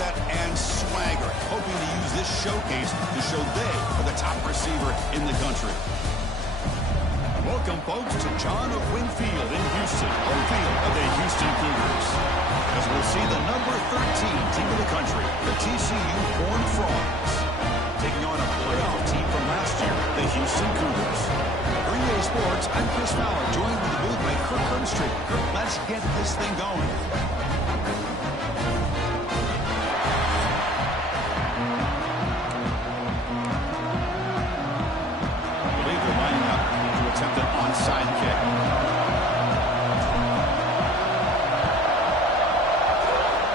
set and swagger, hoping to use this showcase to show they are the top receiver in the country. Welcome, folks, to John O'Quinn Field in Houston, home field of the Houston Cougars. As we'll see the number 13 team of the country, the TCU Horned Frogs, taking on a playoff team from last year, the Houston Cougars. For EA Sports, I'm Chris Fowler, joined in the booth by Kirk Herbstreit. Kirk, let's get this thing going. I believe they're lining up to attempt an onside kick.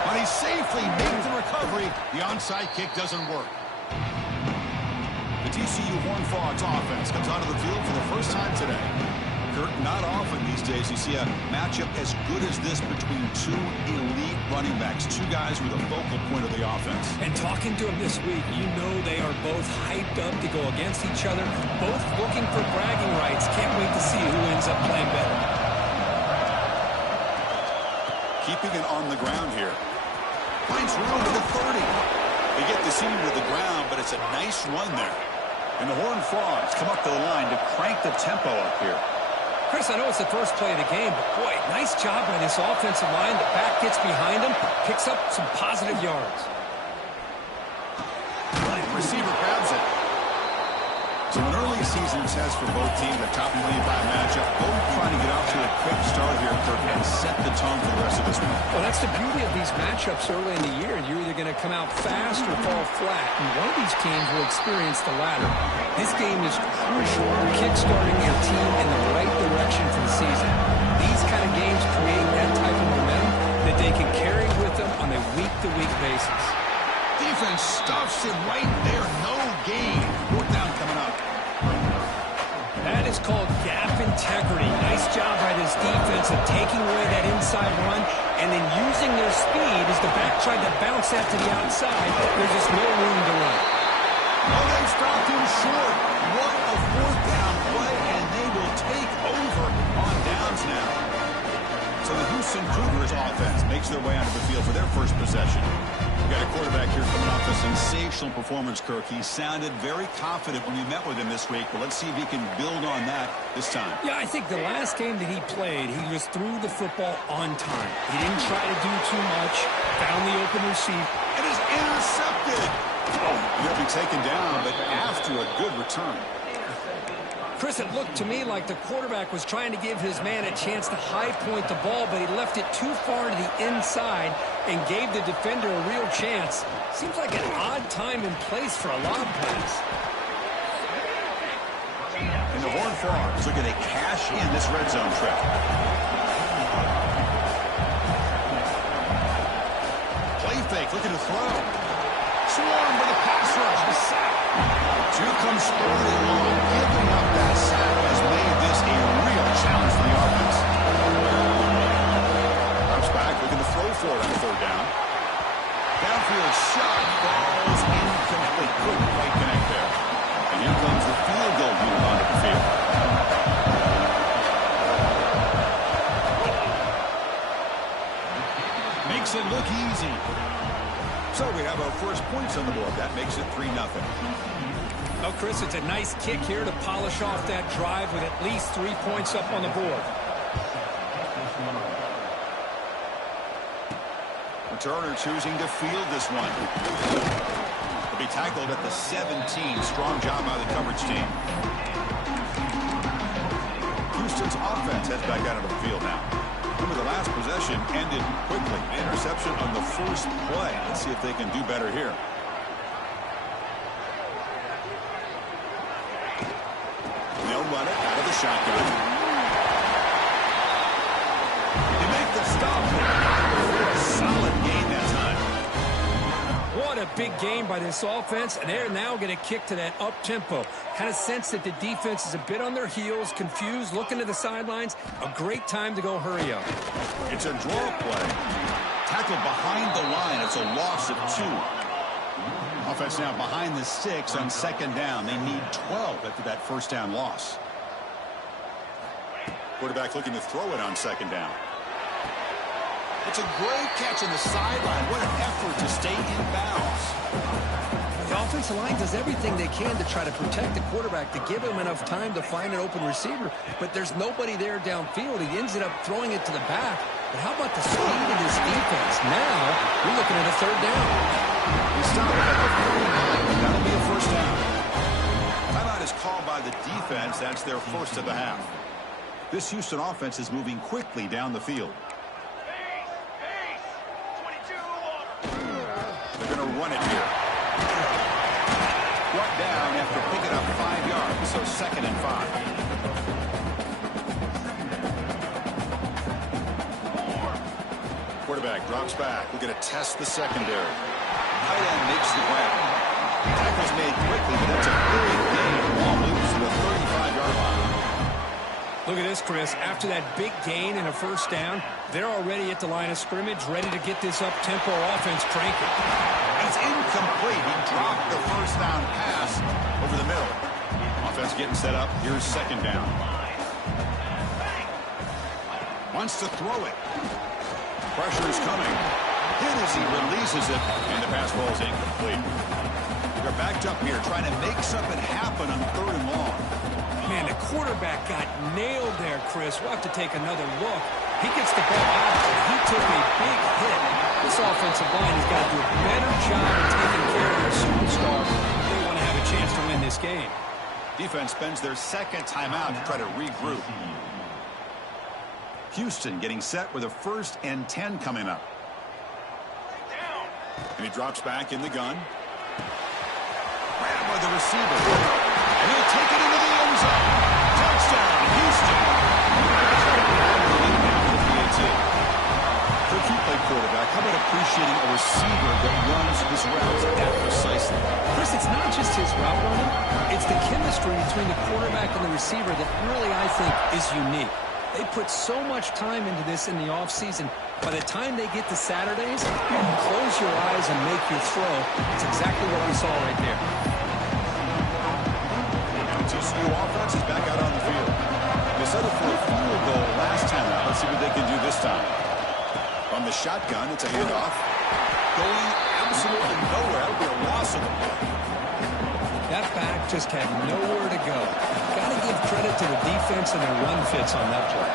But he safely makes the recovery. The onside kick doesn't work. The TCU Horned Frogs offense comes onto the field for the first time today. Kurt, not often these days you see a matchup as good as this between two elite running backs, two guys who are the focal point of the offense. And talking to them this week, you know they are both hyped up to go against each other, both looking for bragging rights. Can't wait to see who ends up playing better. Keeping it on the ground here. Finds room to the 30. They get the senior to the ground, but it's a nice run there. And the Horned Frogs come up to the line to crank the tempo up here. Chris, I know it's the first play of the game, but boy, nice job by this offensive line. The back gets behind him, picks up some positive yards. Receiver grabs it. So an early season test for both teams, a top 25 matchup. Both trying to get off to a quick start here, Kirk, and set the tone for the rest of this one. Well, that's the beauty of these matchups early in the year. You're either going to come out fast or fall flat, and one of these teams will experience the latter. This game is crucial for kickstarting your team in the right direction for the season. These kind of games create that type of momentum that they can carry with them on a week-to-week basis. Defense stuffs him right there. No gain. Fourth down coming up. That is called gap integrity. Nice job by this defense of taking away that inside run and then using their speed as the back tried to bounce that to the outside. There's just no room to run. Oh, they stopped him short. What a fourth down play, and they will take over on downs now. So the Houston Cougars offense makes their way onto the field for their first possession. We've got a quarterback here coming off a sensational performance, Kirk. He sounded very confident when we met with him this week, but let's see if he can build on that this time. Yeah, I think the last game that he played, he just threw the football on time. He didn't try to do too much, found the open receiver. It is intercepted. Oh, he'll be taken down, but after a good return. Chris, it looked to me like the quarterback was trying to give his man a chance to high point the ball, but he left it too far to the inside and gave the defender a real chance. Seems like an odd time and place for a lob pass. And the Horned Frogs looking to cash in this red zone trip. Play fake, looking to throw. Swarmed by the pass rush. The sack. Two comes scoring along. Giving up that sack has made this a real challenge for the offense. Drops back, looking to throw for it on the third down. Downfield shot falls incomplete. Couldn't quite connect there. And here comes the field goal unit onto the field. Makes it look easy. So we have our first points on the board. That makes it 3-0. Well, Chris, it's a nice kick here to polish off that drive with at least 3 points up on the board. Returner choosing to field this one. He'll be tackled at the 17. Strong job by the coverage team. Houston's offense heads back out of the field now. Remember, the last possession ended quickly. Interception on the first play. Let's see if they can do better here. They'll run it out of the shotgun. They make the stop. A solid game that time. What a big game by this offense, and they're now going to kick to that up-tempo. Kind of sense that the defense is a bit on their heels, confused, looking to the sidelines. A great time to go hurry up. It's a draw play. Tackled behind the line. It's a loss of 2. Offense now behind the 6 on second down. They need 12 after that first down loss. Quarterback looking to throw it on second down. It's a great catch on the sideline. What an effort to stay in offensive line does everything they can to try to protect the quarterback, to give him enough time to find an open receiver, but there's nobody there downfield. He ends up throwing it to the back. But how about the speed of this defense? Now, we're looking at a third down. He stopped at the 39. That'll be a first down. Timeout is called by the defense. That's their first of the half. This Houston offense is moving quickly down the field. They're going to run it here. Brought down after picking up 5 yards, so 2nd and 5. Quarterback drops back. We're going to test the secondary. Tight end makes the grab. Tackle's made quickly, but that's a big gain. Ball loose to the 35-yard line. Look at this, Chris. After that big gain and a first down, they're already at the line of scrimmage, ready to get this up-tempo offense cranking. It's incomplete. He dropped the first down pass over the middle. Offense getting set up. Here's 2nd down. Wants to throw it. Pressure is coming. Hit as he releases it, and the pass ball is incomplete. They're backed up here trying to make something happen on 3rd and long. Man, the quarterback got nailed there, Chris. We'll have to take another look. He gets the ball out, and he took a big hit. This offensive line has got to do a better job of taking care of their superstar if they want to have a chance to win this game. Defense spends their 2nd timeout to try to regroup. Houston getting set with a 1st and 10 coming up. And he drops back in the gun. Grab by the receiver. And he'll take it into the end zone. Touchdown, Houston. For a two-play quarterback, how about appreciating a receiver that runs his routes that precisely? Chris, it's not just his route running. It's the chemistry between the quarterback and the receiver that really, I think, is unique. They put so much time into this in the offseason. By the time they get to Saturdays, you can close your eyes and make your throw. It's exactly what we saw right there. Now TCU offense is back out on the field. They settled for a field goal last time out. Let's see what they can do this time. From the shotgun, it's a handoff. Going absolutely nowhere. That would be a loss of the play. That back just had nowhere to go. Got to give credit to the defense and their run fits on that play.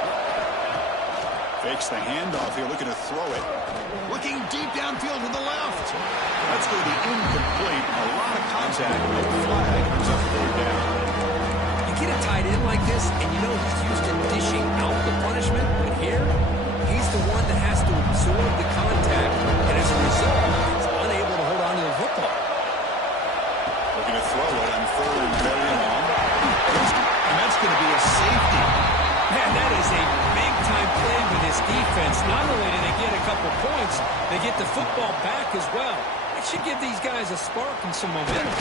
Fakes the handoff here, looking to throw it. Looking deep downfield to the left. That's going to be incomplete. A lot of contact. No flag. Comes up 3rd down. You get a tight end like this, and you know he's used to dishing out the punishment. But here, he's the one that has to absorb the contact, and as a result, he's unable to hold on to the football. Looking to throw it on 3rd and very long. And that's going to be a safety. Man, that is a big-time play with this defense. Not only do they get a couple points, they get the football back as well. It should give these guys a spark and some momentum.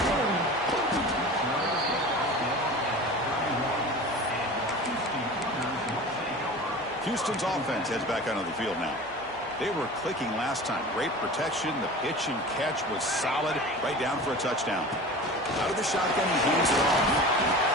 Houston's offense heads back onto the field now. They were clicking last time. Great protection. The pitch and catch was solid. Right down for a touchdown. Out of the shotgun, he hands it off.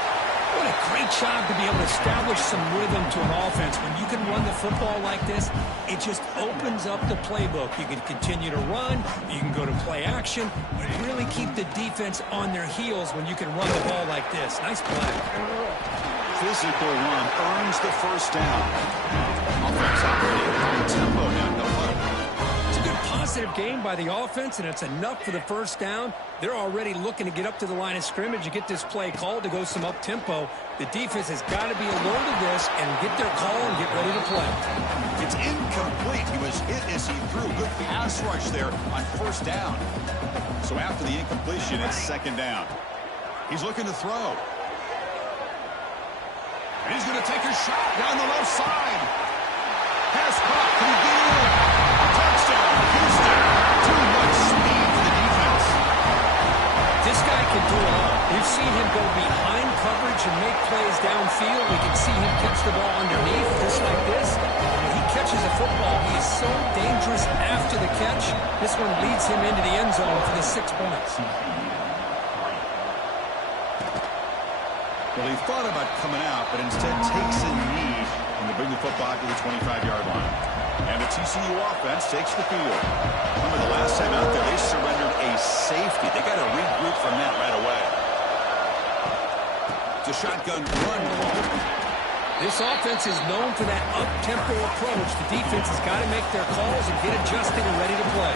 What a great job to be able to establish some rhythm to an offense. When you can run the football like this, it just opens up the playbook. You can continue to run. You can go to play action. You really keep the defense on their heels when you can run the ball like this. Nice play. Physical run earns the first down. Offense operating high tempo now. No huddle. It's a good positive game by the offense, and it's enough for the first down. They're already looking to get up to the line of scrimmage and get this play called to go some up-tempo. The defense has got to be alert of this and get their call and get ready to play. It's incomplete. He was hit as he threw. Good pass rush there on first down. So after the incompletion, it's 2nd down. He's looking to throw. And he's going to take a shot down the left side. Pass caught. Can he get it? Touchdown, Houston. Too much speed for the defense. This guy can do it all. We've seen him go behind coverage and make plays downfield. We can see him catch the ball underneath, just like this. When he catches a football, he is so dangerous after the catch. This one leads him into the end zone for the 6 points. Well, he thought about coming out, but instead takes a knee and to bring the football to the 25-yard line. And the TCU offense takes the field. Remember the last time out there, they surrendered a safety. They got to regroup from that. shotgun run call. This offense is known for that up-tempo approach. The defense has got to make their calls and get adjusted and ready to play.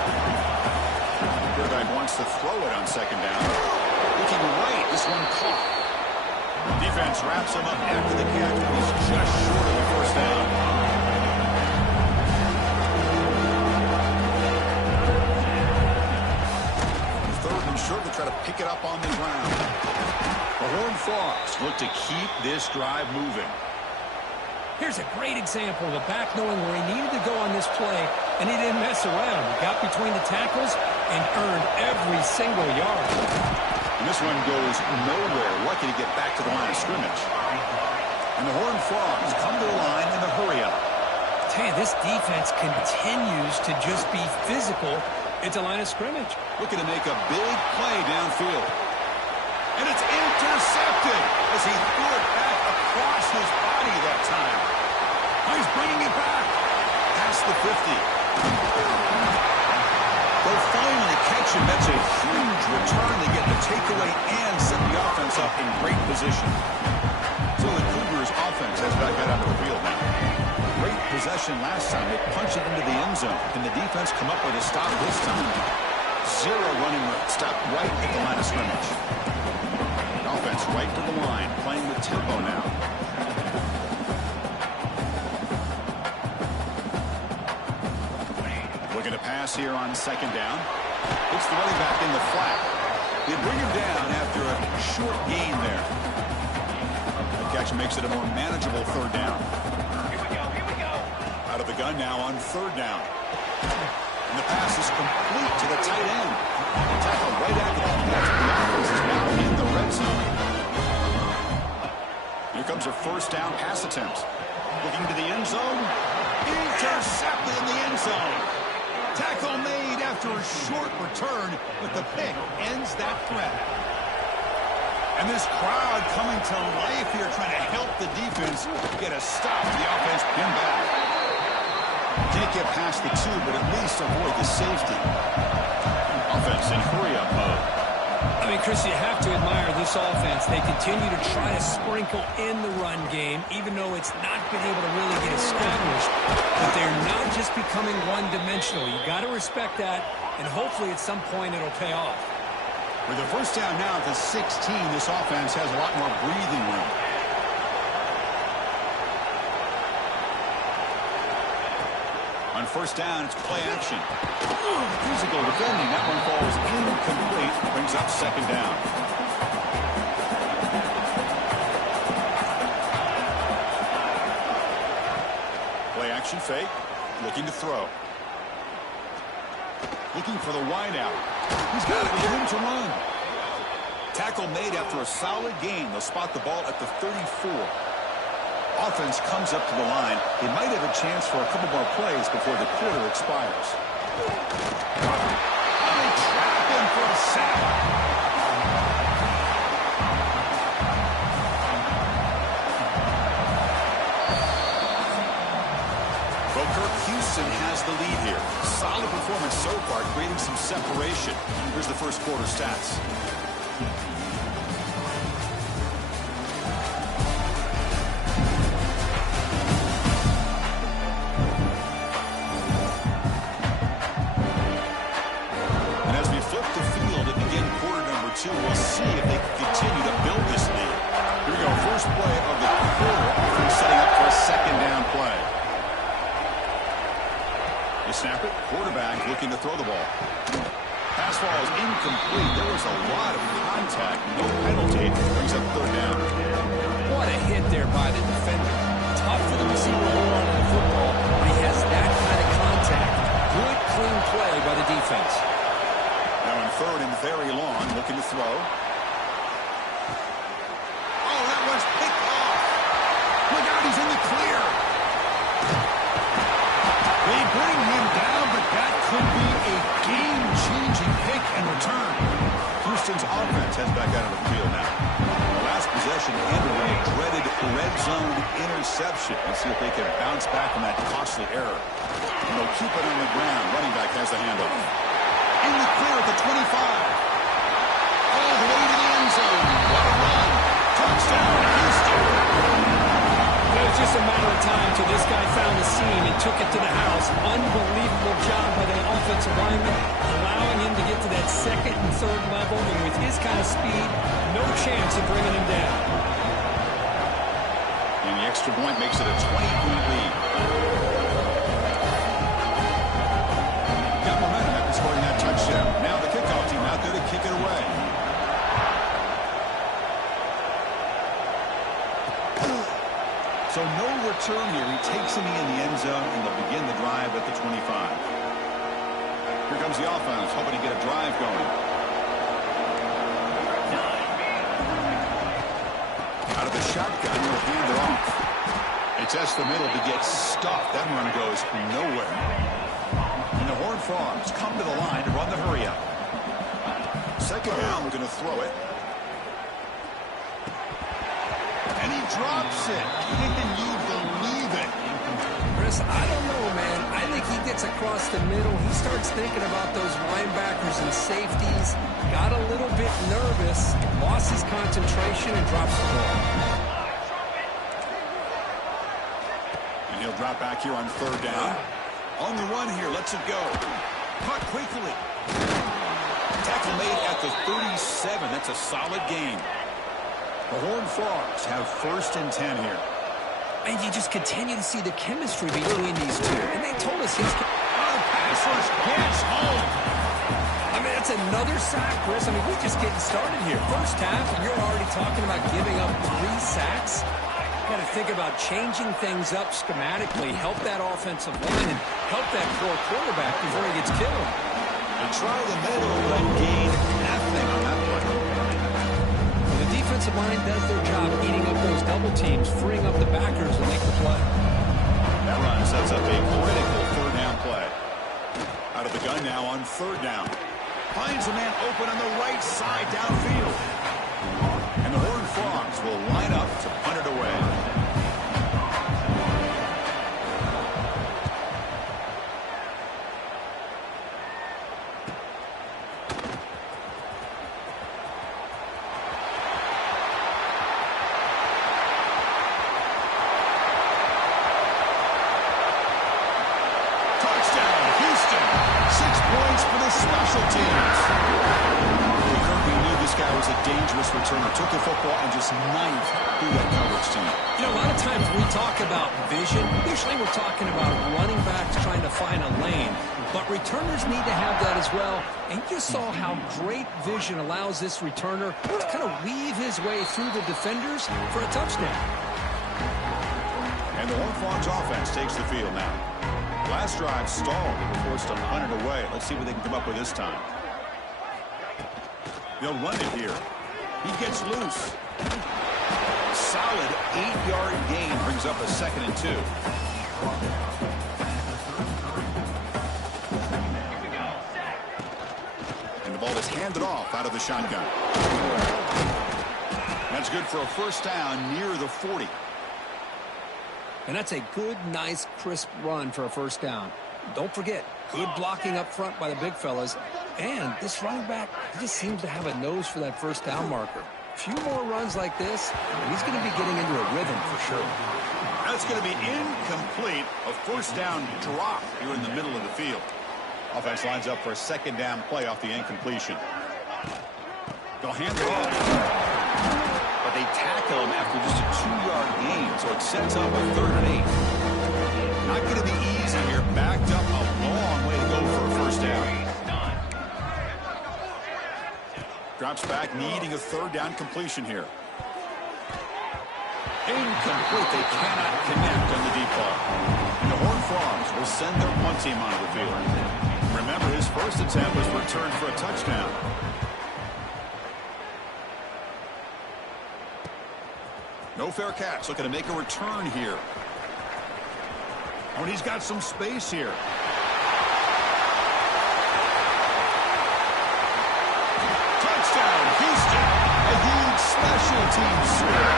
Quarterback wants to throw it on second down. Looking right, this one caught. Defense wraps him up after the catch, but he's just short of the first down. Third and short to try to pick it up on the ground. The Horned Frogs look to keep this drive moving. Here's a great example of the back knowing where he needed to go on this play, and he didn't mess around. He got between the tackles and earned every single yard. And this one goes nowhere. Lucky to get back to the line of scrimmage. And the Horned Frogs come to the line in the hurry-up. Tell you, this defense continues to just be physical at the line of scrimmage. Looking to make a big play downfield. And it's intercepted as he threw it back across his body that time. He's bringing it back past the 50. They'll finally catch him. That's a huge return. They get the takeaway and set the offense up in great position. So the Cougars' offense has back out onto the field now. Great possession last time. They punch it into the end zone. Can the defense come up with a stop this time? Zero running room. Stop right at the line of scrimmage. Offense right to the line, playing with tempo now. Looking to pass here on second down. It's the running back in the flat. They bring him down after a short gain there. The catch makes it a more manageable third down. Here we go. Out of the gun now on third down. And the pass is complete to the tight end. Tackle right after the catch. The offense is now in the red zone. Here comes a first down pass attempt. Looking to the end zone. Intercepted in the end zone. Tackle made after a short return, but the pick ends that threat. And this crowd coming to life here, trying to help the defense get a stop. The offense pinned back. Can't get past the two, but at least avoid the safety. Offense in hurry-up mode. I mean, Chris, you have to admire this offense. They continue to try to sprinkle in the run game, even though it's not been able to really get established. But they're not just becoming one-dimensional. You got to respect that, and hopefully at some point it'll pay off. With the first down now at the 16, this offense has a lot more breathing room. On first down, it's play action. Physical defending. That one falls incomplete. Brings up second down. Play action fake. Looking to throw. Looking for the wideout. He's got it. Room to run. Tackle made after a solid gain. They'll spot the ball at the 34. Offense comes up to the line. They might have a chance for a couple more plays before the quarter expires. They trap him for a sack. Well, Kirk Houston has the lead here. Solid performance so far, creating some separation. Here's the first quarter stats. We'll see if they can continue to build this lead. Here we go. First play of the quarter. Offense setting up for a second down play. They snap it. Quarterback looking to throw the ball. Pass ball is incomplete. There was a lot of contact. No penalty. Brings up third down. What a hit there by the defender. Tough for the receiver to hold on to the football, but he has that kind of contact. Good, clean play by the defense. Now in third and very long, looking to throw. Oh, that was picked off. Look out, he's in the clear. They bring him down, but that could be a game-changing pick and return. Houston's offense heads back out of the field now. The last possession ended in a dreaded red zone interception. Let's see if they can bounce back from that costly error. And they'll keep it on the ground. Running back has the handoff. In the clear at the 25. All the way to the end zone. What a run. Touchdown. time till this guy found the seam and took it to the house. Unbelievable job by the offensive lineman, allowing him to get to that second and third level. And with his kind of speed, no chance of bringing him down. And the extra point makes it a 20-point lead. Got momentum after scoring that touchdown. Now the kickoff team out there to kick it away. So no return here. He takes him in the end zone, and they'll begin the drive at the 25. Here comes the offense, hoping to get a drive going. Out of the shotgun, he'll hand it off. They test the middle to get stuffed. That run goes nowhere. And the Horned Frogs come to the line to run the hurry-up. Second down, we're going to throw it. And he drops it. Can you believe it? Chris, I don't know, man. I think he gets across the middle. He starts thinking about those linebackers and safeties. Got a little bit nervous, lost his concentration, and drops the ball. And he'll drop back here on third down. On the run here, lets it go. Caught quickly. Tackle made at the 37. That's a solid gain. The Horned Frogs have 1st and 10 here. And you just continue to see the chemistry between these two. And they told us he's... Oh, pass rush gets home. I mean, that's another sack, Chris. I mean, we're just getting started here. First half, and you're already talking about giving up 3 sacks. Got to think about changing things up schematically, help that offensive line, and help that poor quarterback before he gets killed. They try the middle, but gain nothing on that play. Defensive line does their job eating up those double teams, freeing up the backers to make the play. That run sets up a critical third down play. Out of the gun now on third down. Finds a man open on the right side downfield. And the Horned Frogs will line up to punt it away. Special teams. Kirby knew this guy was a dangerous returner. Took the football and just knifed through that coverage team. You know, a lot of times we talk about vision. Usually we're talking about running backs trying to find a lane. But returners need to have that as well. And you saw how great vision allows this returner to kind of weave his way through the defenders for a touchdown. And the Horned Frogs offense takes the field now. Last drive stalled. They were forced to punt it away. Let's see what they can come up with this time. They'll run it here. He gets loose. Solid 8-yard gain brings up a 2nd and 2. And the ball is handed off out of the shotgun. That's good for a first down near the 40. And that's a good, nice, crisp run for a first down. Don't forget, good blocking up front by the big fellas. And this running back just seems to have a nose for that first down marker. A few more runs like this, and he's going to be getting into a rhythm for sure. That's going to be incomplete. A first down drop here in the middle of the field. Offense lines up for a 2nd down play off the incompletion. They'll hand it off. But they tackle him after just a 2-yard gain, so it sets up a 3rd and 8. Not going to be easy here. Backed up a long way to go for a first down. Drops back, needing a 3rd down completion here. Incomplete. They cannot connect on the deep ball. And the Horned Frogs will send their punt team onto the field. Remember, his first attempt was returned for a touchdown. No fair catch. Looking to make a return here. Oh, and he's got some space here. Touchdown, Houston. A huge special team score.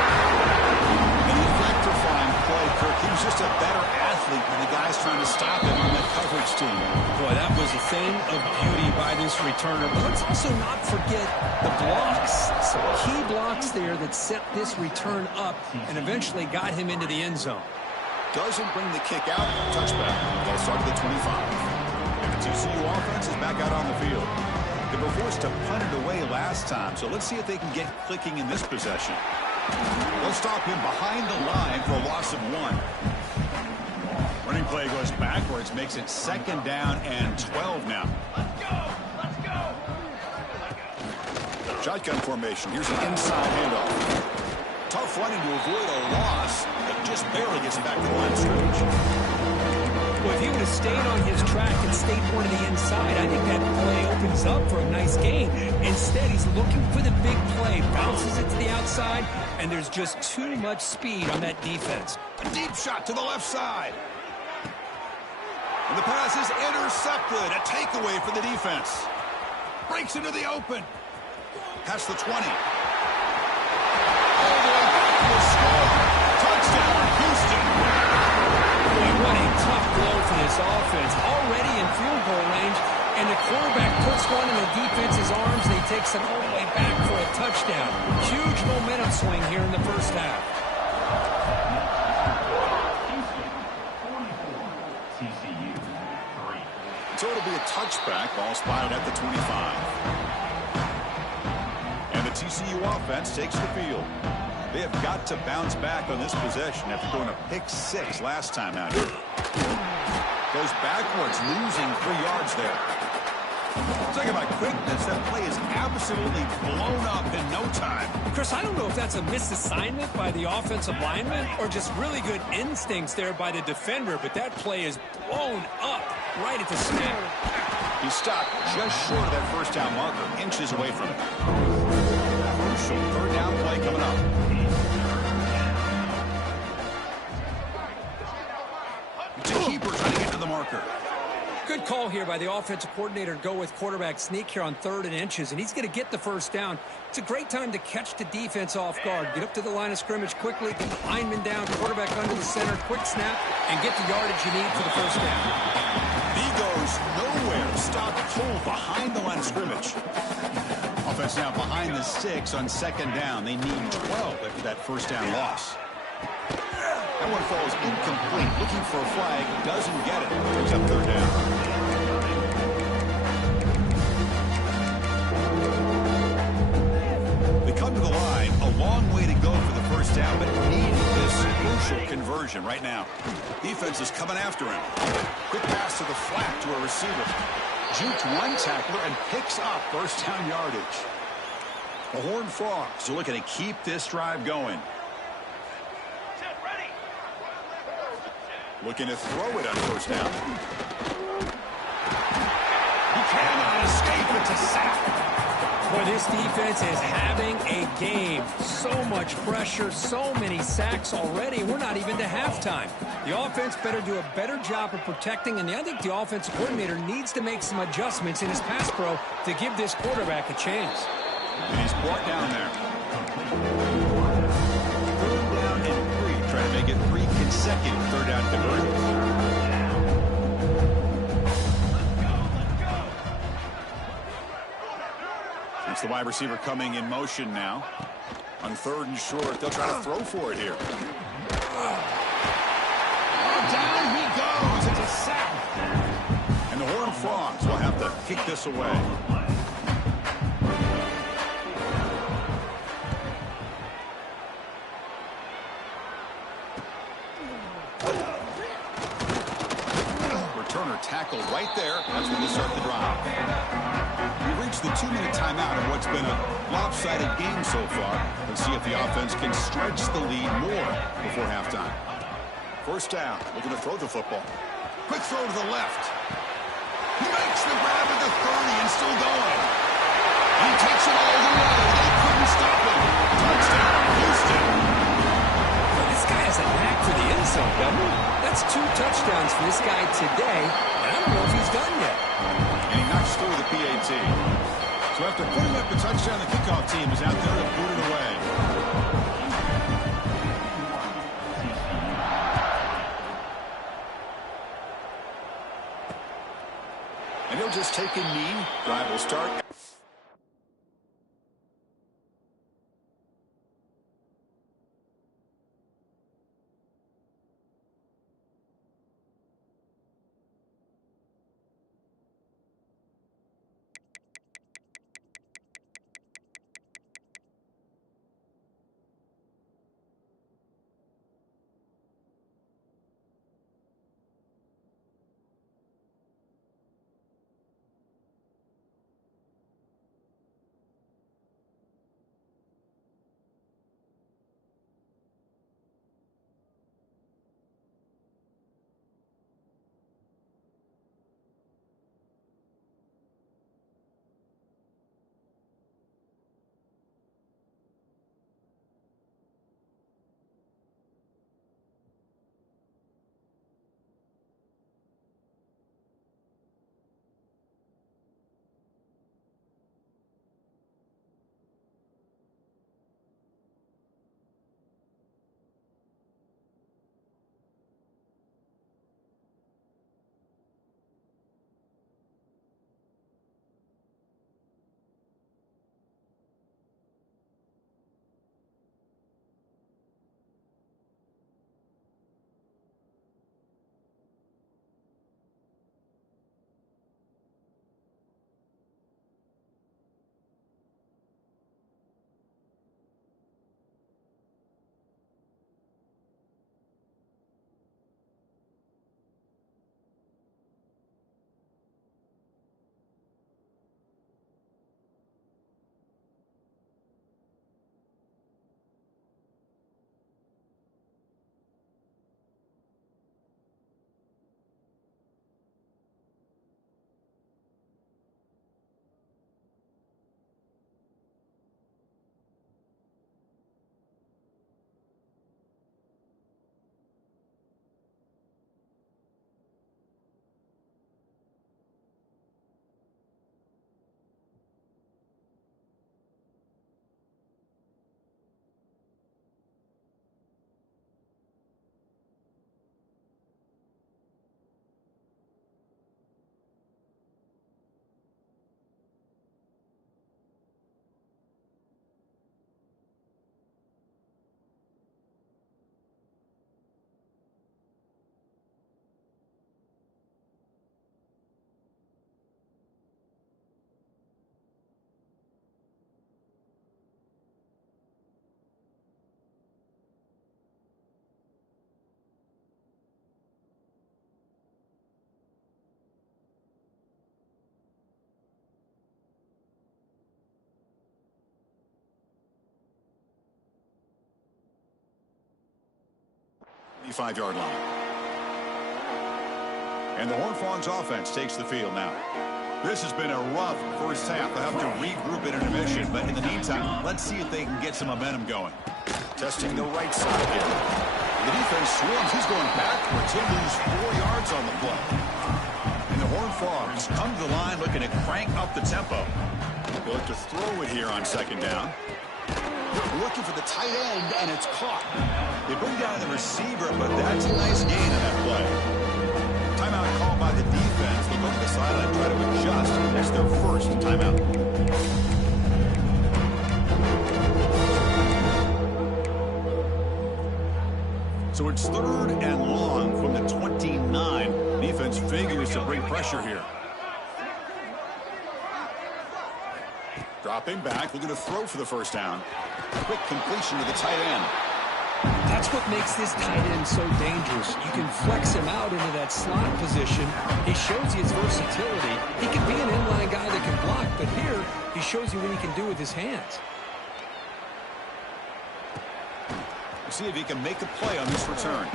An electrifying play, Kirk. He was just a better athlete than the guys trying to stop him on that coverage team. Boy, that was a thing of beauty by this returner. But let's also not forget the blocks. Some key blocks there that set this return up and eventually got him into the end zone. Doesn't bring the kick out. Touchback. They'll start at the 25. And the TCU offense is back out on the field. They were forced to punt it away last time, so let's see if they can get clicking in this possession. They'll stop him behind the line for a loss of 1. Running play goes backwards, makes it 2nd down and 12 now. Let's go! Let's go! Shotgun formation. Here's an inside handoff. Tough running to avoid a loss, but just barely gets back to the line of scrimmage. Well, if he would have stayed on his track and stayed more to the inside, I think that play opens up for a nice gain. Instead, he's looking for the big play, bounces it to the outside, and there's just too much speed on that defense. A deep shot to the left side. And the pass is intercepted. A takeaway for the defense. Breaks into the open. Past the 20. All the way back to the score. Touchdown, Houston. Boy, what a tough blow for this offense. Already in field goal range, and the quarterback puts one in the defense's arms, and he takes it all the way back for a touchdown. Huge momentum swing here in the first half. So it'll be a touchback. Ball spotted at the 25. And the TCU offense takes the field. They have got to bounce back on this possession after throwing a pick 6 last time out here. Goes backwards, losing 3 yards there. Talking about quickness, that play is absolutely blown up in no time. Chris, I don't know if that's a misassignment by the offensive lineman or just really good instincts there by the defender, but that play is blown up right at the snap. He's stopped just short of that first down marker, inches away from it. Crucial 3rd down play coming up. It's a keeper trying to get to the marker. Good call here by the offensive coordinator to go with quarterback sneak here on 3rd and inches, and he's going to get the first down. It's a great time to catch the defense off guard. Get up to the line of scrimmage quickly, lineman down, quarterback under the center, quick snap, and get the yardage you need for the first down. He goes nowhere. Stopped cold behind the line of scrimmage. Offense now behind the 6 on 2nd down. They need 12 after that first down loss. That one falls incomplete. Looking for a flag. Doesn't get it. Brings up 3rd down. They come to the line. A long way to go for the first down, but need this crucial conversion right now. Defense is coming after him. Quick pass to the flat to a receiver. Juked one tackler and picks up first down yardage. The Horned Frogs are looking to keep this drive going. Looking to throw it on first down. He cannot escape. It's a sack. Boy, this defense is having a game. So much pressure, so many sacks already. We're not even to halftime. The offense better do a better job of protecting, and I think the offensive coordinator needs to make some adjustments in his pass pro to give this quarterback a chance. And he's brought down there. 3rd down and 3. Trying to make it 3 consecutive 3rd down conversions. It's the wide receiver coming in motion now. On 3rd and short, they'll try to throw for it here. Down he goes. It's a sack. And the Horned Frogs will have to kick this away. Tackle right there. That's when they start the drive. We reached the 2-minute timeout of what's been a lopsided game so far. Let's see if the offense can stretch the lead more before halftime. First down. Looking to throw the football. Quick throw to the left. He makes the grab at the 30 and still going. He takes it all the way. They couldn't stop him. Touchdown, Houston. Well, this guy has a knack for the end zone, doesn't he? That's 2 touchdowns for this guy today, and I don't know if he's done yet. And he knocks through the PAT. So after putting up the touchdown, the kickoff team is out there to boot it away. And he'll just take a knee. Drive will start. 55-yard line. And the Horned Frogs offense takes the field now. This has been a rough first half. They'll have to regroup in intermission, but in the meantime, let's see if they can get some momentum going. Testing the right side here. The defense swarms. He's going backwards. He'll lose 4 yards on the play. And the Horned Frogs come to the line looking to crank up the tempo. They'll look to throw it here on second down. Looking for the tight end, and it's caught. They bring down the receiver, but that's a nice gain in that play. Timeout called by the defense. They'll go to the sideline and try to adjust. That's their first timeout. So it's 3rd and long from the 29. Defense figures to bring pressure here. Dropping back, looking to throw for the first down. Quick completion to the tight end. That's what makes this tight end so dangerous. You can flex him out into that slot position. He shows you his versatility. He can be an inline guy that can block, but here he shows you what he can do with his hands. We'll see if he can make a play on this return.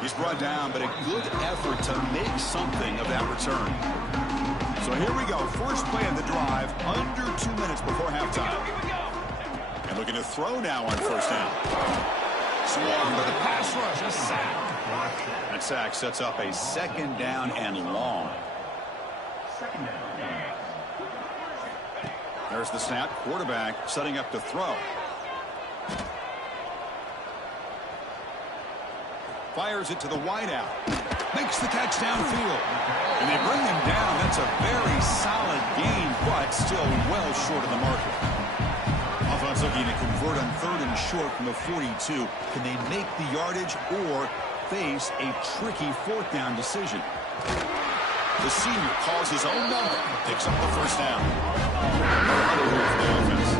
He's brought down, but a good effort to make something of that return. So here we go. First play of the drive, under 2 minutes before halftime. And looking to throw now on first down. Swarm for the pass rush, a sack. That sack sets up a second down and long. There's the snap. Quarterback setting up to throw. Fires it to the wideout. Makes the catch downfield. And they bring him down. That's a very solid gain, but still well short of the marker. Offense looking to convert on 3rd and short from the 42. Can they make the yardage or face a tricky 4th down decision? The senior calls his own number. Picks up the first down. Another move for the offense.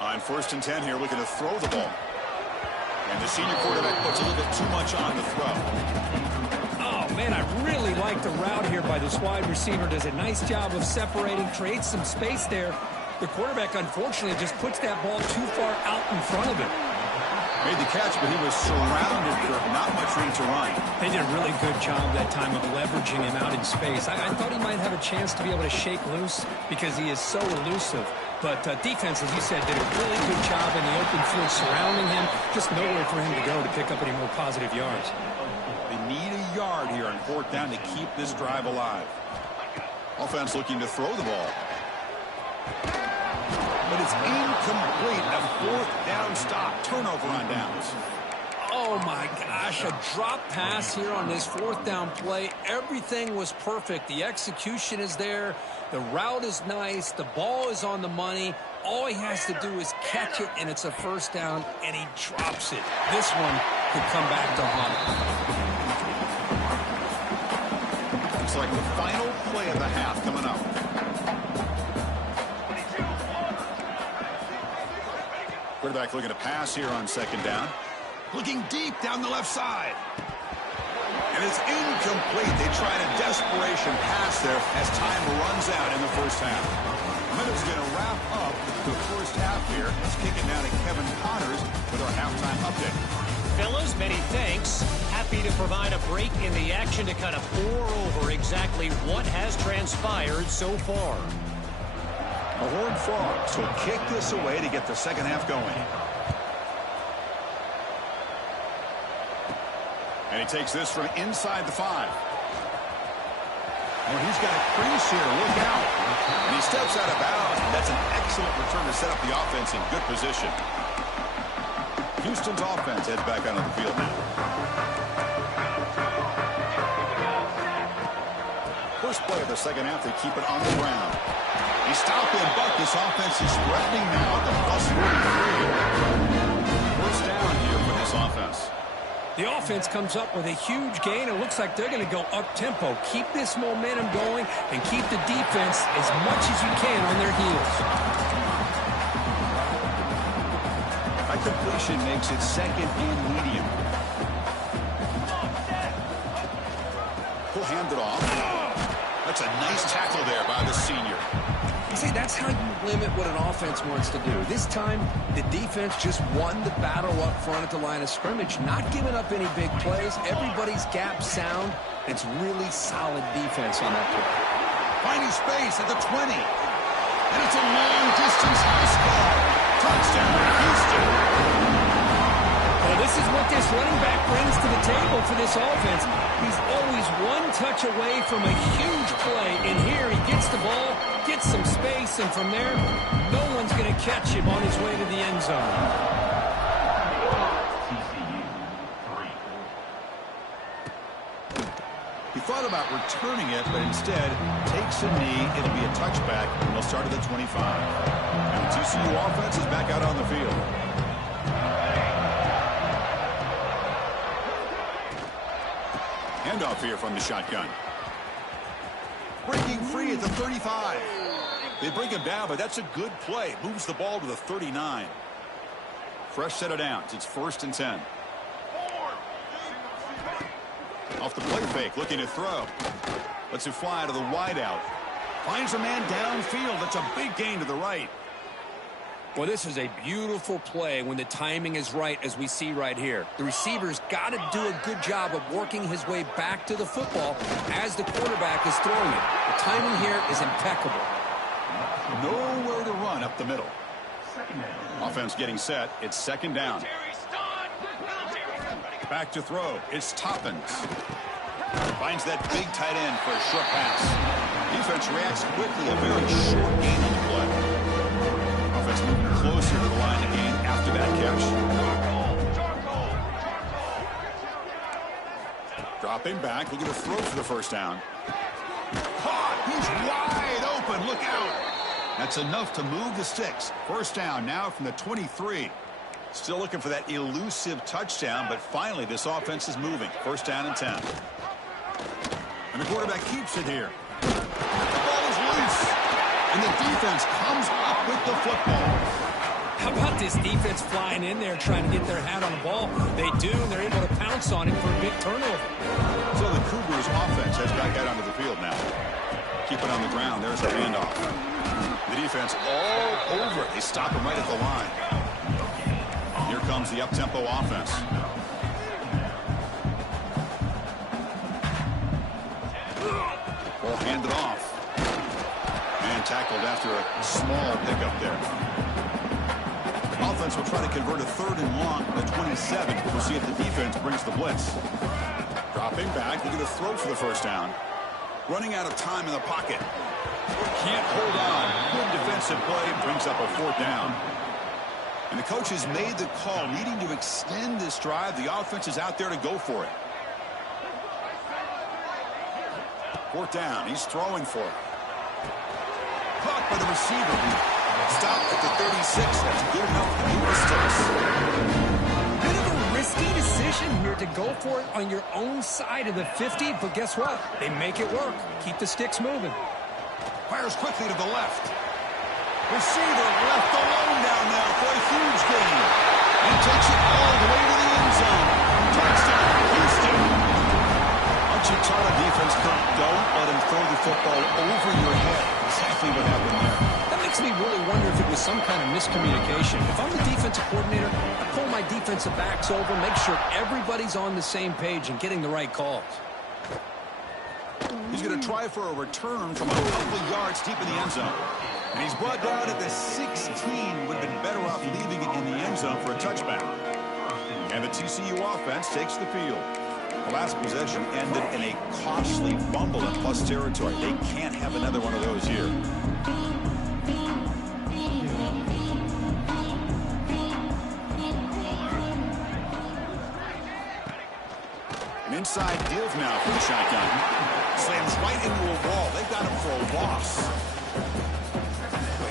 On 1st and 10 here, looking to throw the ball. And the senior quarterback puts a little bit too much on the throw. Oh, man, I really like the route here by this wide receiver. Does a nice job of separating, creates some space there. The quarterback, unfortunately, just puts that ball too far out in front of him. Made the catch, but he was surrounded, Kirk. Not much room to run. They did a really good job that time of leveraging him out in space. I thought he might have a chance to be able to shake loose because he is so elusive. But defense, as you said, did a really good job in the open field surrounding him. Just nowhere for him to go to pick up any more positive yards. They need a yard here on 4th down to keep this drive alive. Offense looking to throw the ball. But it's incomplete. A 4th down stop. Turnover on downs. Oh, my gosh. A drop pass here on this 4th down play. Everything was perfect. The execution is there. The route is nice. The ball is on the money. All he has to do is catch it, and it's a first down, and he drops it. This one could come back to haunt him. Looks like the final play of the half coming up. Quarterback looking to pass here on 2nd down. Looking deep down the left side. And it's incomplete. They try a desperation pass there as time runs out in the first half. Minutes going to wrap up the first half here. Let's kick it down to Kevin Connors with our halftime update. Fellas, many thanks. Happy to provide a break in the action to kind of pour over exactly what has transpired so far. The Horned Frogs will kick this away to get the second half going. And he takes this from inside the 5. Oh, he's got a crease here. Look out. And he steps out of bounds. That's an excellent return to set up the offense in good position. Houston's offense heads back onto the field now. First play of the second half, they keep it on the ground. He stopped him, but this offense is threatening now at the +43. First down here for this offense. The offense comes up with a huge gain. It looks like they're going to go up-tempo. Keep this momentum going and keep the defense as much as you can on their heels. That completion makes it 2nd and medium. He'll hand it off. That's a nice tackle there by the senior. See, that's how you limit what an offense wants to do. This time, the defense just won the battle up front at the line of scrimmage, not giving up any big plays. Everybody's gap sound. It's really solid defense on that play. Finding space at the 20. And it's a long-distance house ball. Touchdown, Houston. Well, this is what this running back brings to the table for this offense. He's always one touch away from a huge play. And here he gets the ball, gets some space, and from there, no one's going to catch him on his way to the end zone. He thought about returning it, but instead takes a knee. It'll be a touchback, and they'll start at the 25. And the TCU offense is back out on the field. Handoff here from the shotgun. Breaking free at the 35. They bring him down, but that's a good play. Moves the ball to the 39. Fresh set of downs. It's 1st and 10. Off the play fake, looking to throw. Lets it fly to the wideout. Finds a man downfield. That's a big gain to the right. Well, this is a beautiful play when the timing is right, as we see right here. The receiver's got to do a good job of working his way back to the football as the quarterback is throwing it. The timing here is impeccable. Nowhere to run up the middle. Offense getting set. It's 2nd down. Back to throw. It's Toppins. Finds that big tight end for a short pass. Defense reacts quickly. A very short gain on the play. Offense moving closer to the line of gain after that catch. Dropping back. Looking to throw for the 1st down. Caught. He's wide open. Look out. That's enough to move the sticks. 1st down now from the 23. Still looking for that elusive touchdown, but finally this offense is moving. 1st down and 10. And the quarterback keeps it here. The ball is loose. And the defense comes up with the football. How about this defense flying in there trying to get their hat on the ball? They do, and they're able to pounce on him for a big turnover. So the Cougars offense heads back out onto the field now. Keep it on the ground. There's a handoff. The defense all over it. They stop him right at the line. Here comes the up-tempo offense. Ball handed off. And tackled after a small pickup there. Offense will try to convert a 3rd and long to 27. We'll see if the defense brings the blitz. Dropping back. Looking to throw for the 1st down. Running out of time in the pocket. Can't hold on. Good defensive play. Brings up a 4th down. And the coach has made the call, needing to extend this drive. The offense is out there to go for it. 4th down. He's throwing for it. Caught by the receiver. Stopped at the 36. That's good enough to move the sticks. Bit of a risky decision here to go for it on your own side of the 50, but guess what? They make it work. Keep the sticks moving. Fires quickly to the left. Receiver left alone down now for a huge gain. And takes it all the way to the end zone. Touchdown, Houston. Ncaa defense, don't let him throw the football over your head. Exactly what happened there. That makes me really wonder if it was some kind of miscommunication. If I'm the defensive coordinator, I pull my defensive backs over, make sure everybody's on the same page and getting the right calls. He's going to try for a return from a couple of yards deep in the end zone. And he's brought down at the 16. Would have been better off leaving it in the end zone for a touchback. And the TCU offense takes the field. The last possession ended in a costly fumble in plus territory. They can't have another one of those here. An inside deals now for the shotgun. Slams right into a wall. They've got him for a loss.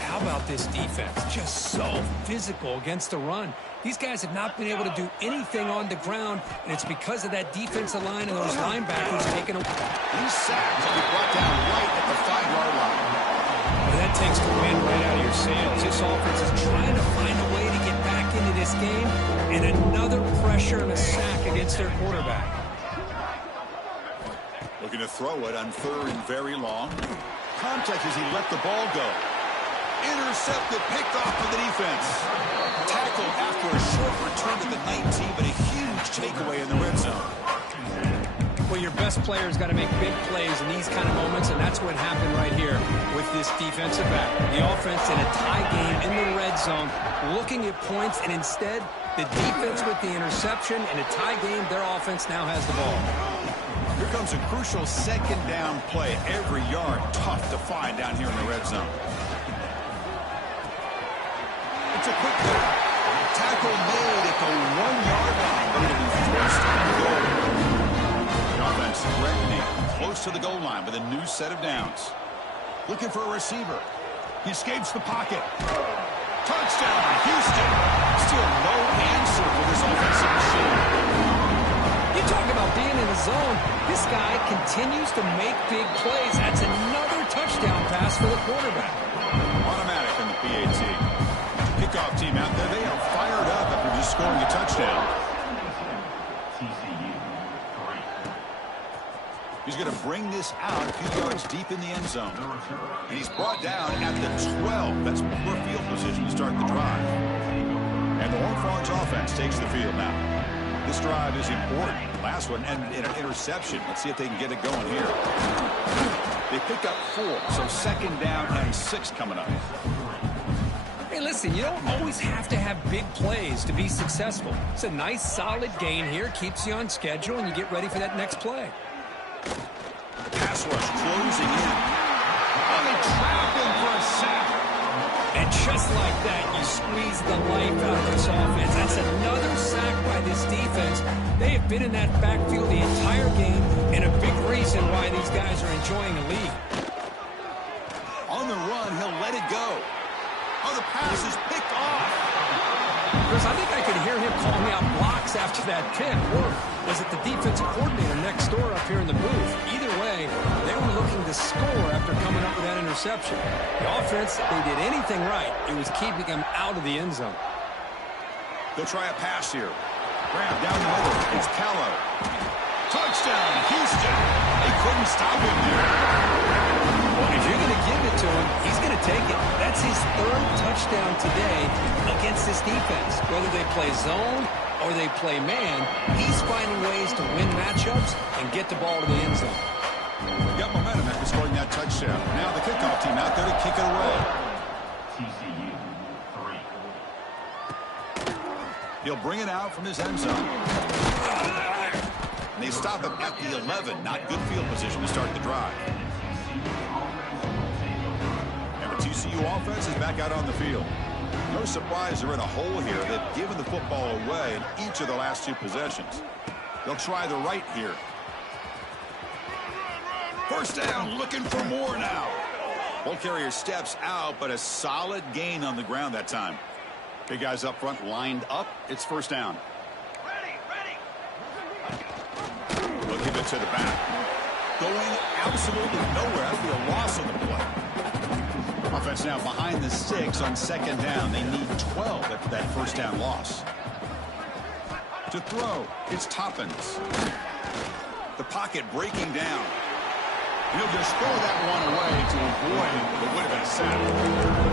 How about this defense? Just so physical against the run. These guys have not been able to do anything on the ground, and it's because of that defensive line and those linebackers taking a... He's sacked and brought down right at the 5-yard line. Well, that takes the wind right out of your sails. This offense is trying to find a way to get back into this game, and another pressure and a sack against their quarterback. Looking to throw it on 3rd and very long. Contact as he let the ball go. Intercepted, picked off for the defense. Tackled after a short return to the 19, but a huge takeaway in the red zone. Well, your best player's got to make big plays in these kind of moments, and that's what happened right here with this defensive back. The offense in a tie game in the red zone, looking at points, and instead, the defense with the interception. In a tie game, their offense now has the ball. Here comes a crucial second down play. Every yard tough to find down here in the red zone. It's a quick tackle made at the 1-yard line. Going to be forced on the goal. The offense threatening close to the goal line with a new set of downs. Looking for a receiver. He escapes the pocket. Touchdown, Houston. Still no answer for this offensive machine. You talk about being in the zone. This guy continues to make big plays. That's another touchdown pass for the quarterback. Automatic on the PAT. Kickoff team out there. They are fired up after just scoring a touchdown. He's going to bring this out a few yards deep in the end zone. And he's brought down at the 12. That's poor field position to start the drive. And the Horned Frogs offense takes the field now. This drive is important. Last one ended in an interception. Let's see if they can get it going here. They pick up 4, so second down and 6 coming up. Hey, listen, you don't always have to have big plays to be successful. It's a nice, solid gain here. Keeps you on schedule, and you get ready for that next play. Pass rush closing in. Oh, they trap him for a sack. And just like that, you squeeze the life out of this offense. That's another sack by this defense. They have been in that backfield the entire game, and a big reason why these guys are enjoying the lead. On the run, he'll let it go. Oh, the pass is picked off. Chris, I think I could hear him calling out blocks after that pick. Or was it the defensive coordinator next door up here in the booth? Either way, they were looking to score after coming up with that interception. The offense, if they did anything right, it was keeping them out of the end zone. They'll try a pass here. Graham down the middle. It's Callow. Touchdown, Houston. They couldn't stop him there. Well, if you're going to give it to him, he's going to take it. That's his 3rd touchdown today against this defense. Whether they play zone or they play man, he's finding ways to win matchups and get the ball to the end zone. Got momentum after scoring that touchdown. Now the kickoff team out there to kick it away. He'll bring it out from his end zone. And they stop him at the 11. Not good field position to start the drive. And the TCU offense is back out on the field. No surprise they're in a hole here. They've given the football away in each of the last 2 possessions. They'll try the right here. First down, looking for more now. Ball carrier steps out, but a solid gain on the ground that time. Big guys up front lined up. It's first down. We'll give it to the back. Going absolutely nowhere. That'll be a loss on the play. Offense now behind the 6 on second down. They need 12 after that first down loss. To throw, it's Toppins. The pocket breaking down. He'll just throw that one away to avoid what would have been a sack.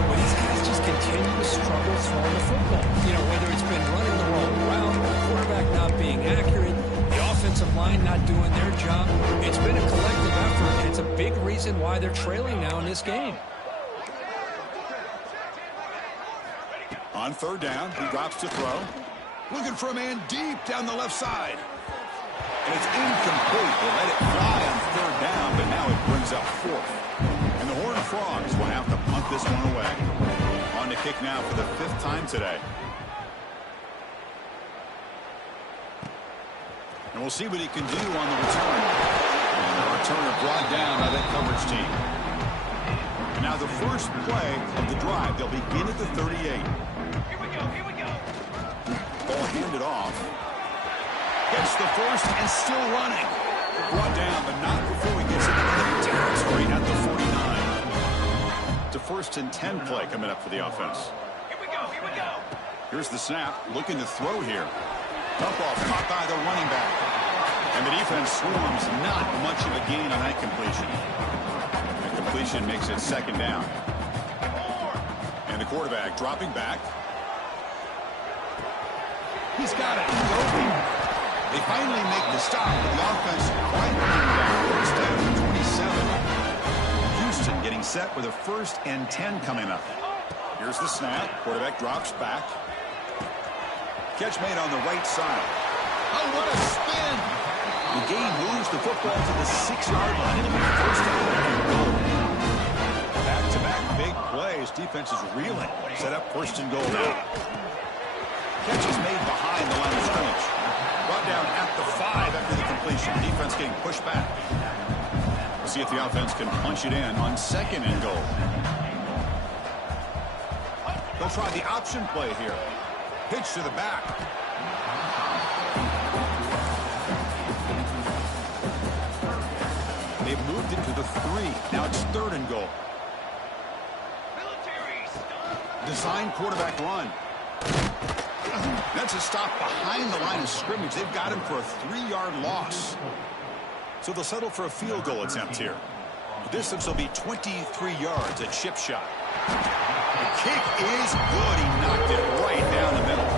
But these guys just continue to struggle throwing the football. You know, whether it's been running the wrong route, the quarterback not being accurate, the offensive line not doing their job. It's been a collective effort, and it's a big reason why they're trailing now in this game. On third down, he drops to throw. Looking for a man deep down the left side. And it's incomplete. They let it fly on third down, but now it brings up 4th. And the Horned Frogs will have to punt this one away. On to kick now for the 5th time today. And we'll see what he can do on the return. And the returner brought down by that coverage team. And now the first play of the drive. They'll begin at the 38. Here we go. Ball handed off. Gets the first and still running. Brought down, but not before he gets into enemy territory at the 49. It's a 1st and 10 play coming up for the offense. Here we go. Here's the snap. Looking to throw here. Dump off caught by the running back. And the defense swarms. Not much of a gain on that completion. The completion makes it second down. The quarterback dropping back. He's got it. They finally make the stop, but the offense quite back. First down and 27. Houston getting set with a 1st and 10 coming up. Here's the snap. Quarterback drops back. Catch made on the right side. Oh, what a spin. The game moves the football to the 6-yard line. It'll be first down and goal. Back-to-back big plays. Defense is reeling. Set up 1st and goal now. Catch is made behind the line of scrimmage. Brought down at the 5 after the completion. Defense getting pushed back. We'll see if the offense can punch it in on 2nd and goal. They'll try the option play here. Pitch to the back. They've moved it to the 3. Now it's 3rd and goal. Design quarterback run. That's a stop behind the line of scrimmage. They've got him for a 3-yard loss. So they'll settle for a field goal attempt here. The distance will be 23 yards, a chip shot. The kick is good. He knocked it right down the middle.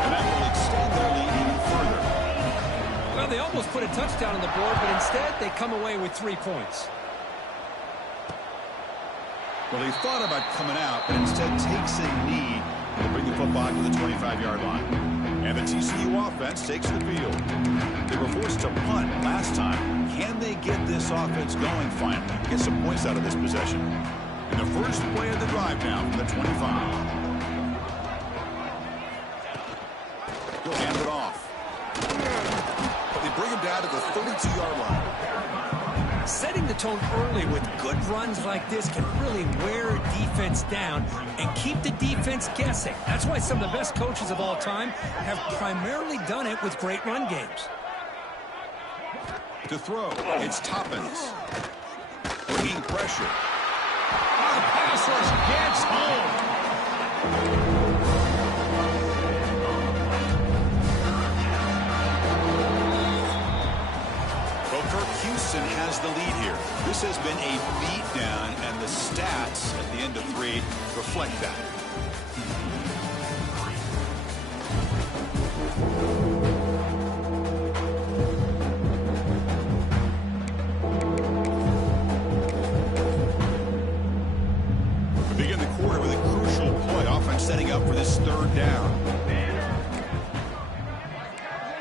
And that will extend their lead even further. Well, they almost put a touchdown on the board, but instead they come away with 3 points. Well, he thought about coming out, but instead takes a knee to bring the football to the 25-yard line. And the TCU offense takes the field. They were forced to punt last time. Can they get this offense going finally? Get some points out of this possession. And the first play of the drive now from the 25. He'll hand it off. They bring him down to the 32-yard line. Setting the tone early with good runs like this can really wear a defense down and keep the defense guessing. That's why some of the best coaches of all time have primarily done it with great run games. To throw, it's Toppins. Bringing pressure. The pass rush gets home. Houston has the lead here. This has been a beatdown, and the stats at the end of 3 reflect that. We begin the quarter with a crucial play. Offense setting up for this 3rd down.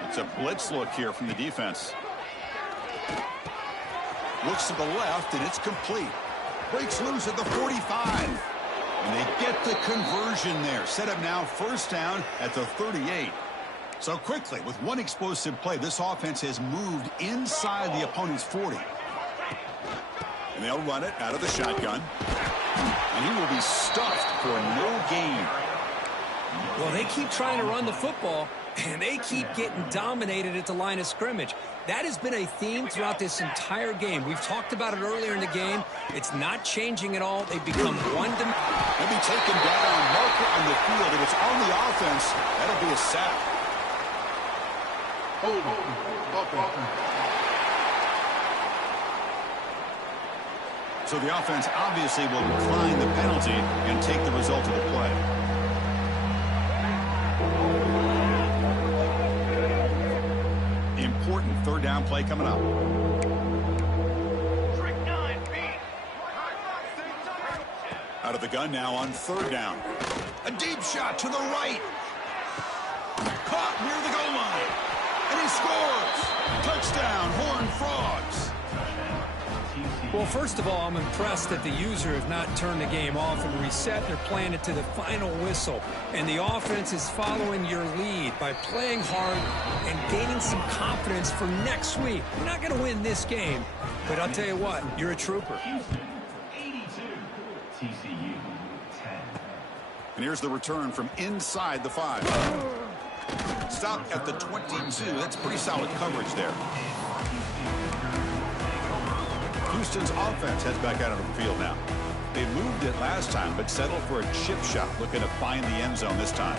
It's a blitz look here from the defense. Looks to the left, and it's complete. Breaks loose at the 45. And they get the conversion there. Set up now 1st down at the 38. So quickly, with one explosive play, this offense has moved inside the opponent's 40. And they'll run it out of the shotgun. And he will be stuffed for no gain. Well, they keep trying to run the football, and they keep getting dominated at the line of scrimmage. That has been a theme throughout this entire game. We've talked about it earlier in the game. It's not changing at all. They've become one-dimensional. They'll be taken down, marker on the field. If it's on the offense, that'll be a sack. So the offense obviously will decline the penalty and take the result of the play. Important 3rd down play coming up. Out of the gun now on 3rd down. A deep shot to the right. Caught near the goal line. And he scores. Touchdown, Horned Frogs. Well, first of all, I'm impressed that the user have not turned the game off and reset. They're playing it to the final whistle. And the offense is following your lead by playing hard and gaining some confidence for next week. You're not going to win this game, but I'll tell you what, you're a trooper. And here's the return from inside the 5. Stop at the 22. That's pretty solid coverage there. Houston's offense heads back out of the field now. They moved it last time, but settled for a chip shot, looking to find the end zone this time.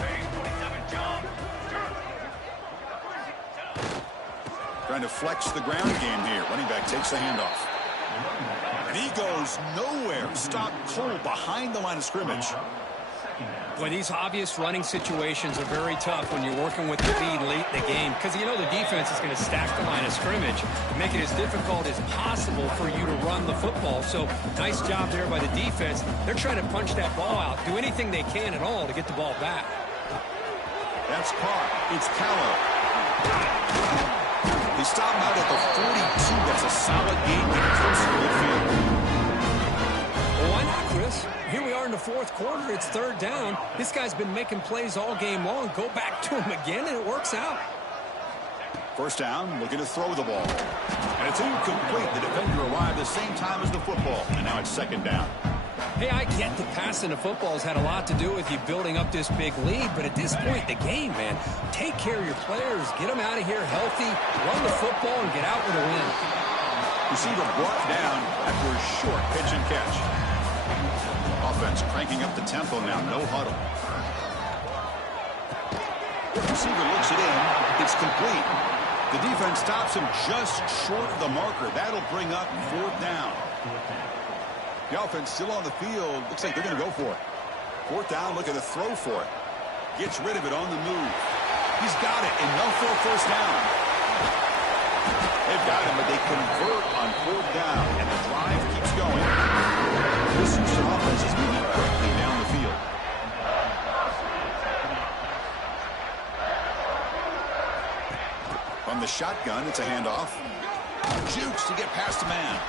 Trying to flex the ground game here. Running back takes the handoff. And he goes nowhere. Stopped cold behind the line of scrimmage. Well, these obvious running situations are very tough when you're working with the lead late in the game because you know the defense is going to stack the line of scrimmage and make it as difficult as possible for you to run the football. So nice job there by the defense. They're trying to punch that ball out, do anything they can at all to get the ball back. That's caught. It's Callow. They stop him out at the 42. That's a solid gain. Getting close to midfield. Well, why not, Chris? Here we are in the fourth quarter. It's third down. This guy's been making plays all game long. Go back to him again, and it works out. First down, looking to throw the ball. And it's incomplete. The defender arrived at the same time as the football. And now it's second down. Hey, I get that passing the football has had a lot to do with you building up this big lead, but at this point in the game, man, take care of your players. Get them out of here healthy, run the football, and get out with a win. Receiver brought down after a short pitch and catch. Offense cranking up the tempo now. No huddle. Receiver looks it in. It's complete. The defense stops him just short of the marker. That'll bring up fourth down. The offense still on the field. Looks like they're going to go for it. Fourth down, looking to throw for it. Gets rid of it on the move. He's got it. Enough for a first down. They've got him, but they convert on fourth down, and the drive keeps going. This Houston offense is moving quickly down the field. From the shotgun, it's a handoff. Jukes to get past a man.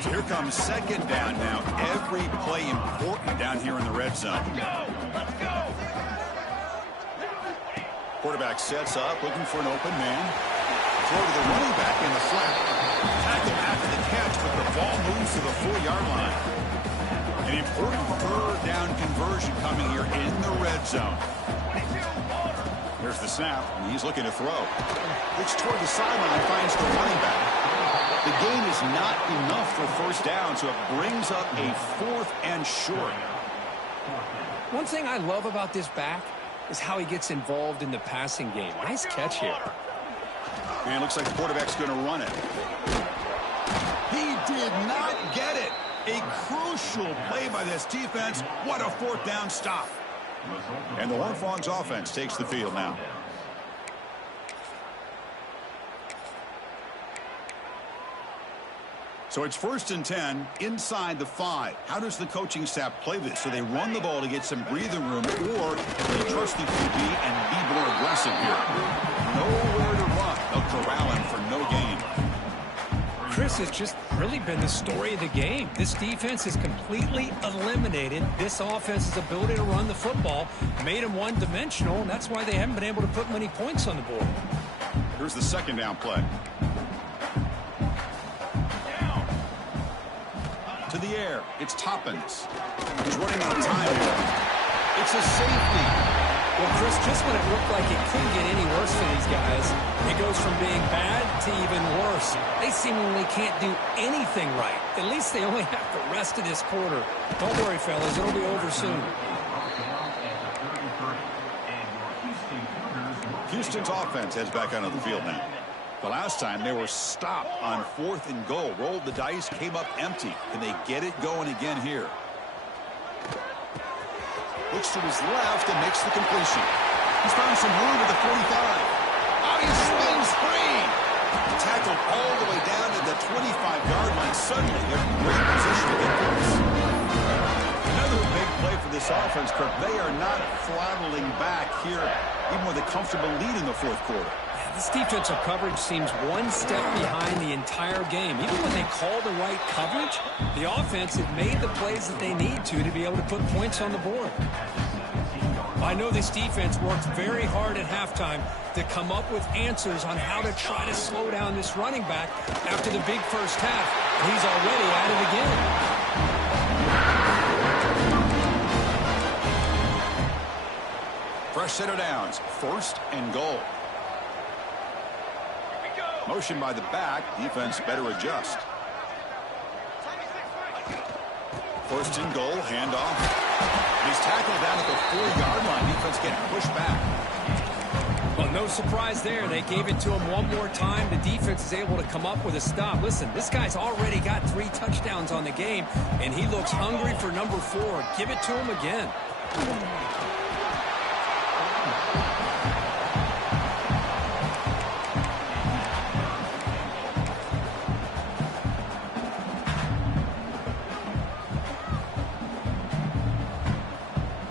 So here comes second down now. Every play important down here in the red zone. Let's go. Quarterback sets up, looking for an open man. Throw to the running back in the flat. Tackle after the catch, but the ball moves to the 4-yard line. An important third down conversion coming here in the red zone. There's the snap, and he's looking to throw. Looks toward the sideline, finds the running back. The gain is not enough for first down, so it brings up a fourth and short. One thing I love about this back is how he gets involved in the passing game. Nice catch here. And looks like the quarterback's going to run it. He did not get it. A crucial play by this defense. What a fourth down stop. And the Horned Frogs offense takes the field now. So it's 1st and 10 inside the 5. How does the coaching staff play this? So they run the ball to get some breathing room, or they trust the QB and be more aggressive here. Nowhere to run. They'll corral him for no gain. Chris, has just really been the story of the game. This defense has completely eliminated this offense's ability to run the football, made them one-dimensional, and that's why they haven't been able to put many points on the board. Here's the second down play. To the air, it's Toppins. He's running out of time here. It's a safety. Well, Chris, just when it looked like it couldn't get any worse for these guys, it goes from being bad to even worse. They seemingly can't do anything right. At least they only have the rest of this quarter. Don't worry, fellas. It'll be over soon. Houston's offense heads back onto the field now. The last time they were stopped on 4th and goal. Rolled the dice, came up empty. Can they get it going again here? Looks to his left and makes the completion. He's found some room at the 45. Oh, he swings free. Tackled all the way down to the 25-yard line. Suddenly, they're in great position to get this. Another big play for this offense, Kirk. They are not throttling back here, even with a comfortable lead in the fourth quarter. This defensive coverage seems one step behind the entire game. Even when they call the right coverage, the offense has made the plays that they need to be able to put points on the board. I know this defense worked very hard at halftime to come up with answers on how to try to slow down this running back after the big first half. He's already at it again. Fresh set of downs. 1st and goal. Motion by the back. Defense better adjust. 1st and goal. Handoff. He's tackled down at the 4-yard line. Defense getting pushed back. Well, No surprise there. They gave it to him one more time. The defense is able to come up with a stop. Listen, this guy's already got 3 touchdowns on the game, and he looks hungry for number 4. Give it to him again.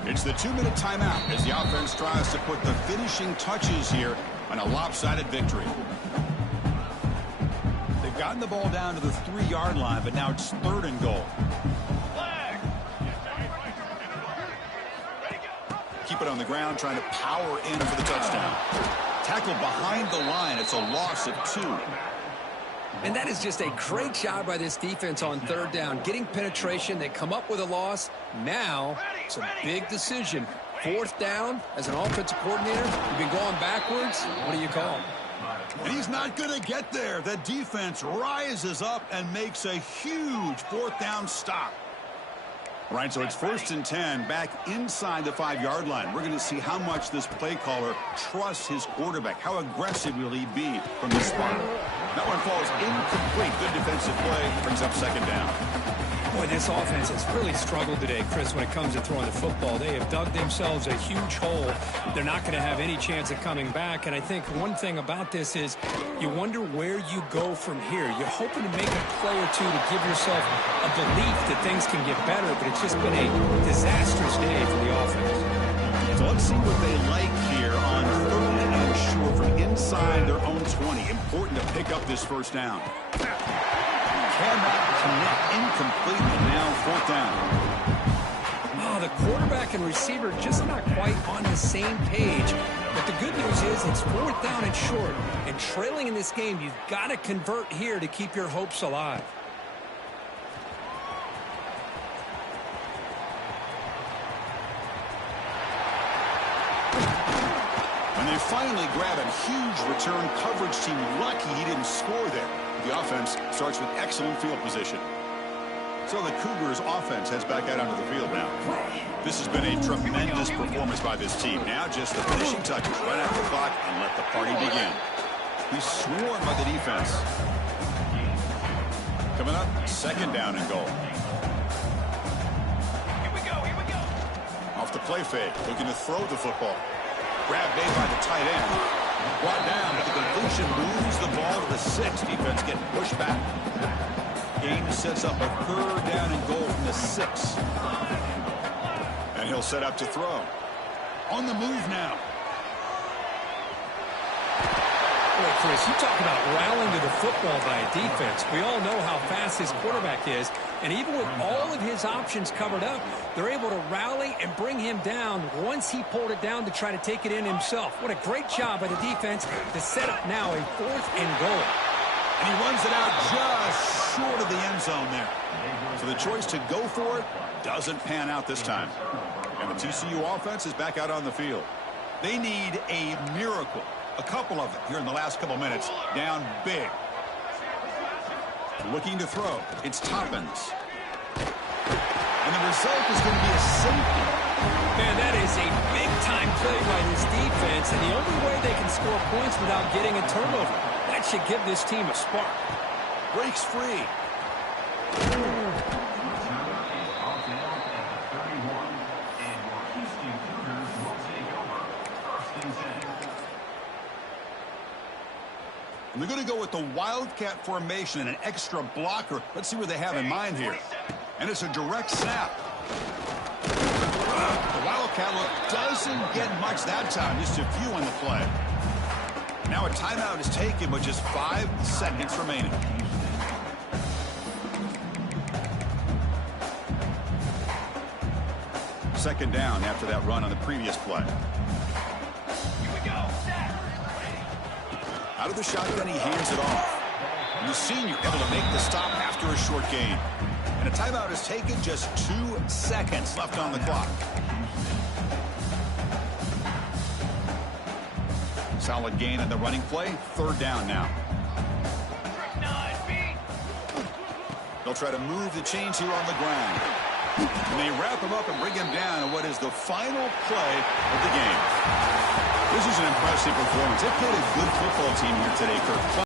It's the 2-minute timeout as the offense tries to put the finishing touches here on a lopsided victory. They've gotten the ball down to the 3-yard line, but now it's 3rd and goal. Keep it on the ground, trying to power in for the touchdown. Tackled behind the line. It's a loss of 2. And that is just a great job by this defense on 3rd down. Getting penetration, they come up with a loss. Now, it's a big decision. 4th down, as an offensive coordinator, you've been going backwards. What do you call? And he's not going to get there. The defense rises up and makes a huge 4th down stop. All right, so it's 1st and 10 back inside the 5-yard line. We're going to see how much this play caller trusts his quarterback. How aggressive will he be from this spot? That one falls incomplete. Good defensive play. Brings up 2nd down. Boy, this offense has really struggled today, Chris, when it comes to throwing the football. They have dug themselves a huge hole. They're not going to have any chance of coming back. And I think one thing about this is you wonder where you go from here. You're hoping to make a play or two to give yourself a belief that things can get better, but it's just been a disastrous day for the offense. So let's see what they like here on 3rd and short from inside their own 20. Important to pick up this 1st down. Cannot connect, incomplete, and now 4th down. Oh, the quarterback and receiver just not quite on the same page. But the good news is it's 4th down and short. And trailing in this game, you've got to convert here to keep your hopes alive. When they finally grab a huge return, coverage team lucky he didn't score there. The offense starts with excellent field position. So the Cougars offense heads back out onto the field now. This has been a tremendous performance by this team. Now just the finishing touches right after the clock and let the party begin. He's swarmed by the defense. Coming up, 2nd down and goal. Here we go. Off the play fake, looking to throw the football. Grab made by the tight end. Brought down, but the completion moves the ball to the 6. Defense getting pushed back. Game sets up a 3rd down and goal from the 6. And he'll set up to throw. On the move now. Boy, Chris, you talk about rallying to the football by a defense. We all know how fast his quarterback is. And even with all of his options covered up, they're able to rally and bring him down once he pulled it down to try to take it in himself. What a great job by the defense to set up now a 4th and goal. And he runs it out just short of the end zone there. So the choice to go for it doesn't pan out this time. And the TCU offense is back out on the field. They need a miracle. A couple of them here in the last couple minutes. Down big. Looking to throw. It's Toppins. And the result is going to be a safety. Man, that is a big-time play by this defense, and the only way they can score points without getting a turnover. That should give this team a spark. Breaks free. And they're going to go with the Wildcat formation and an extra blocker. Let's see what they have in mind here. And it's a direct snap. The Wildcat look doesn't get much that time. Just a few on the play. Now a timeout is taken with just 5 seconds remaining. Second down after that run on the previous play. Out of the shotgun, he hands it off. And the senior able to make the stop after a short gain. And a timeout is taken, just 2 seconds left on the clock. Solid gain on the running play. 3rd down now. They'll try to move the chains here on the ground. And they wrap him up and bring him down in what is the final play of the game. This is an impressive performance. They played a good football team here today, Kirk.